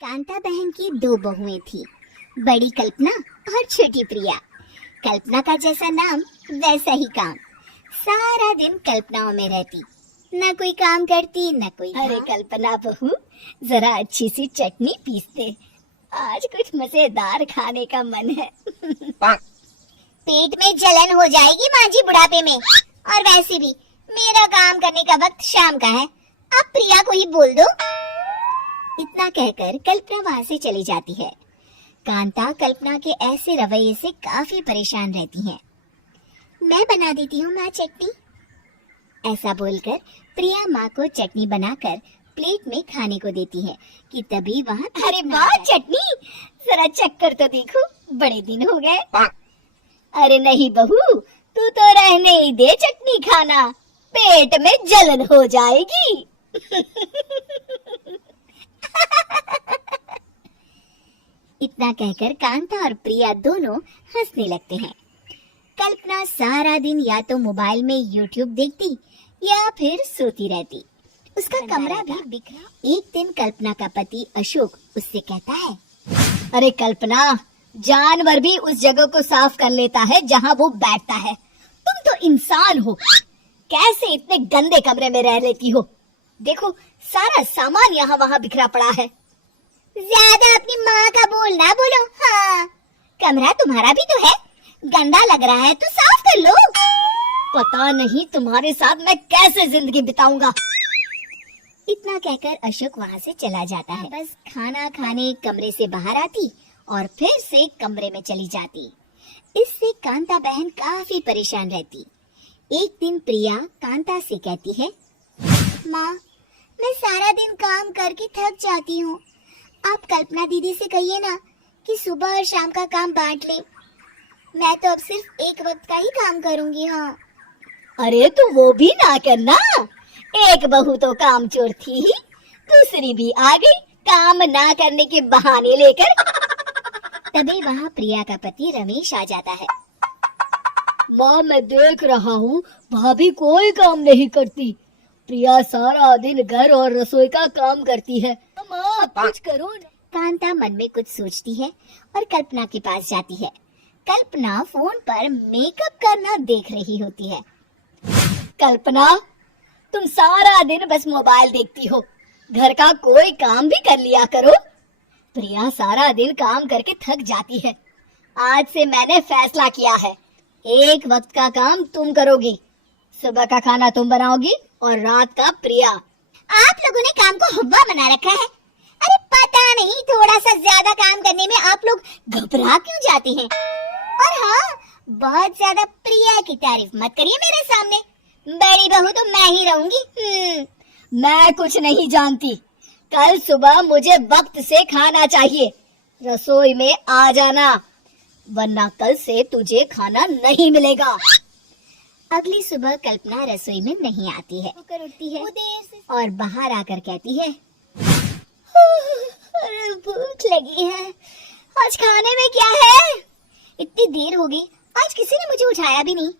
कांता बहन की दो बहुएं थी, बड़ी कल्पना और छोटी प्रिया। कल्पना का जैसा नाम वैसा ही काम। सारा दिन कल्पनाओं में रहती, न कोई काम करती न कोई। अरे कल्पना बहू, जरा अच्छी सी चटनी पीस दे, आज कुछ मजेदार खाने का मन है। पेट में जलन हो जाएगी माँ जी बुढ़ापे में, और वैसे भी मेरा काम करने का वक्त शाम का है, आप प्रिया को ही बोल दो। इतना कहकर कल्पना वहाँ से चली जाती है। कांता कल्पना के ऐसे रवैये से काफी परेशान रहती है। मैं बना देती हूँ माँ चटनी, ऐसा बोलकर प्रिया माँ को चटनी बनाकर प्लेट में खाने को देती है कि तभी वहाँ अरे वाह चटनी, जरा चक्कर तो देखो, बड़े दिन हो गए। अरे नहीं बहू, तू तो रहने ही दे चटनी खाना, पेट में जलन हो जाएगी। इतना कहकर कांता और प्रिया दोनों हंसने लगते हैं। कल्पना सारा दिन या तो मोबाइल में यूट्यूब देखती या फिर सोती रहती। उसका कमरा भी बिखरा। एक दिन कल्पना का पति अशोक उससे कहता है, अरे कल्पना, जानवर भी उस जगह को साफ कर लेता है जहाँ वो बैठता है, तुम तो इंसान हो, कैसे इतने गंदे कमरे में रह लेती हो? देखो सारा सामान यहाँ वहाँ बिखरा पड़ा है। ज्यादा अपनी माँ का बोल ना बोलो। हाँ, कमरा तुम्हारा भी तो है, गंदा लग रहा है तो साफ कर लो। पता नहीं तुम्हारे साथ मैं कैसे जिंदगी बिताऊंगा। इतना कहकर अशोक वहाँ से चला जाता है। बस खाना खाने कमरे से बाहर आती और फिर से कमरे में चली जाती। इससे कांता बहन काफी परेशान रहती। एक दिन प्रिया कांता से कहती है, माँ, मैं सारा दिन काम करके थक जाती हूँ, आप कल्पना दीदी से कहिए ना कि सुबह और शाम का काम बांट ले। मैं तो अब सिर्फ एक वक्त का ही काम करूँगी। हाँ। अरे तो वो भी ना करना, एक बहू तो काम चोर थी ही, दूसरी भी आ गई काम ना करने के बहाने लेकर। तभी वहाँ प्रिया का पति रमेश आ जाता है। माँ, मैं देख रहा हूँ भाभी कोई काम नहीं करती, प्रिया सारा दिन घर और रसोई का काम करती है, माँ कुछ करो। कांता मन में कुछ सोचती है और कल्पना के पास जाती है। कल्पना फोन पर मेकअप करना देख रही होती है। कल्पना, तुम सारा दिन बस मोबाइल देखती हो, घर का कोई काम भी कर लिया करो। प्रिया सारा दिन काम करके थक जाती है, आज से मैंने फैसला किया है, एक वक्त का काम तुम करोगी, सुबह का खाना तुम बनाओगी और रात का प्रिया। आप लोगों ने काम को हुब्बा बना रखा है। अरे पता नहीं थोड़ा सा ज्यादा काम करने में आप लोग घबरा क्यों जाते हैं। और हाँ, बहुत ज्यादा प्रिया की तारीफ मत करिए मेरे सामने, बड़ी बहू तो मैं ही रहूंगी। मैं कुछ नहीं जानती, कल सुबह मुझे वक्त से खाना चाहिए, रसोई में आ जाना, वरना कल से तुझे खाना नहीं मिलेगा। अगली सुबह कल्पना रसोई में नहीं आती है, उठती है और बाहर आकर कहती है, भूख लगी है, आज खाने में क्या है? इतनी देर हो गई, आज किसी ने मुझे उठाया भी नहीं,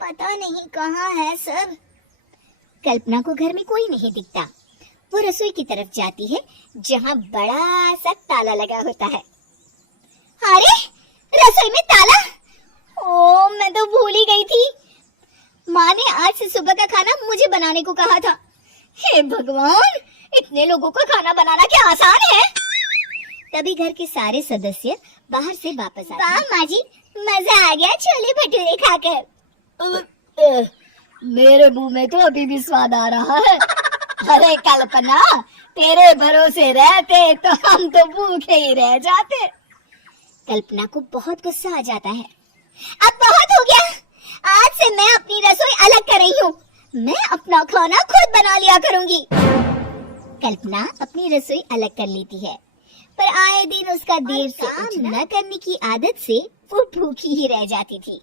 पता नहीं कहाँ है सब। कल्पना को घर में कोई नहीं दिखता। वो रसोई की तरफ जाती है जहाँ बड़ा सा ताला लगा होता है। अरे रसोई में ताला! ओ, मैं तो भूल ही गई थी। माँ ने आज से सुबह का खाना मुझे बनाने को कहा था। हे भगवान, इतने लोगों को खाना बनाना क्या आसान है? तभी घर के सारे सदस्य बाहर से वापस आते हैं। वाह माँ जी, मजा आ गया छोले भटूरे खाकर। मेरे मुंह में तो अभी भी स्वाद आ रहा है। अरे कल्पना, तेरे भरोसे रहते तो हम तो भूखे ही रह जाते। कल्पना को बहुत गुस्सा आ जाता है। अब बहुत हो गया, आज से मैं अपनी रसोई अलग कर रही हूँ, मैं अपना खाना खुद बना लिया करूँगी। कल्पना अपनी रसोई अलग कर लेती है, पर आए दिन उसका देर से काम न करने की आदत से वो भूखी ही रह जाती थी।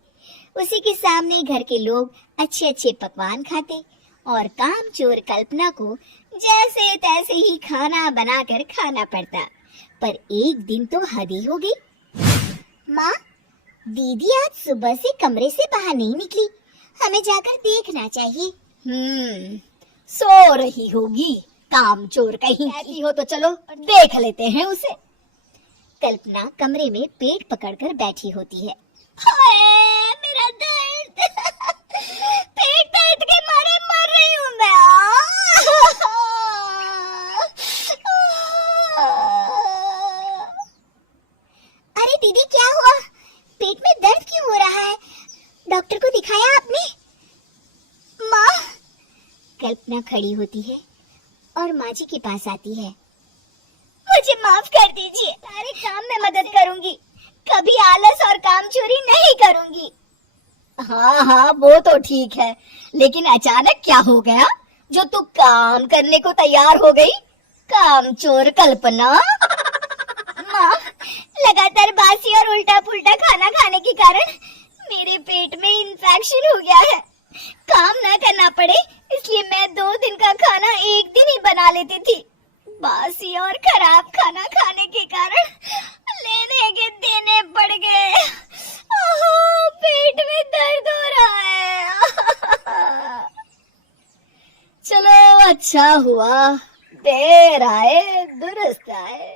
उसी के सामने घर के लोग अच्छे अच्छे पकवान खाते और कामचोर कल्पना को जैसे तैसे ही खाना बनाकर खाना पड़ता। पर एक दिन तो हद ही हो गई। माँ, दीदी आज सुबह से कमरे से बाहर नहीं निकली, हमें जाकर देखना चाहिए। सो रही होगी, कामचोर कहीं की हो तो चलो देख लेते हैं उसे। कल्पना कमरे में पेट पकड़कर बैठी होती है। हाय मेरा दर्द पेट दर्द के मारे मर रही हूँ मैं। अरे दीदी क्या हुआ, पेट में दर्द क्यों हो रहा है, डॉक्टर को दिखाया आपने? माँ। कल्पना खड़ी होती है और माँ जी के पास आती है। मुझे माफ कर दीजिए, सारे काम में मदद करूंगी, कभी आलस और काम चोरी नहीं करूंगी। हाँ हाँ वो तो ठीक है, लेकिन अचानक क्या हो गया जो तू काम करने को तैयार हो गई? काम चोर कल्पना। माँ, लगातार बासी और उल्टा पुल्टा खाना खाने के कारण मेरे पेट में इंफेक्शन हो गया है। काम ना करना पड़े इसलिए मैं 2 दिन का खाना एक दिन ही बना लेती थी। बासी और खराब खाना खाने के कारण लेने के देने पड़ गए। पेट में दर्द हो रहा है। चलो अच्छा हुआ, देर आए दुरुस्त आए।